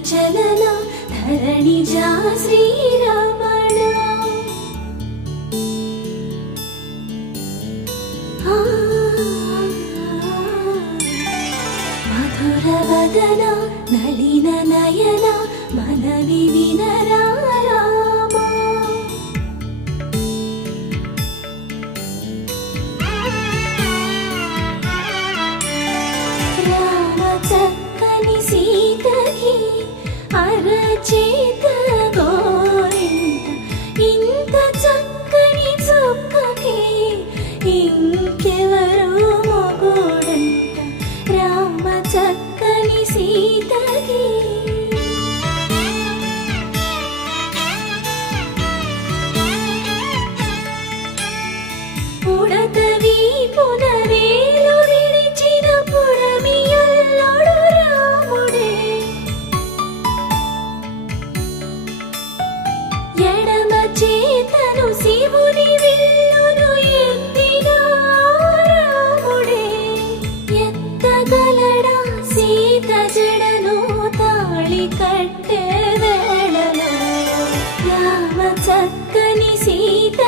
చలన ధరణిజా శ్రీరమణ మధుర వదన నళిన నయన మనవి వినరా అరచేత గోరింట ఇంత చక్కని చుక్కకి ఇంకెవరు మొగుడంట రామ చక్కని సీతకి ఉడతవి పునవేలు విడిచిన పుడమియల్లోడు రాముడే ఎడమ చేతను శివుని విల్లును ఎత్తిన రాముడే ఎత్తగలడా సీత జడను తాళి కట్టే వేళలో రామ చక్కని సీత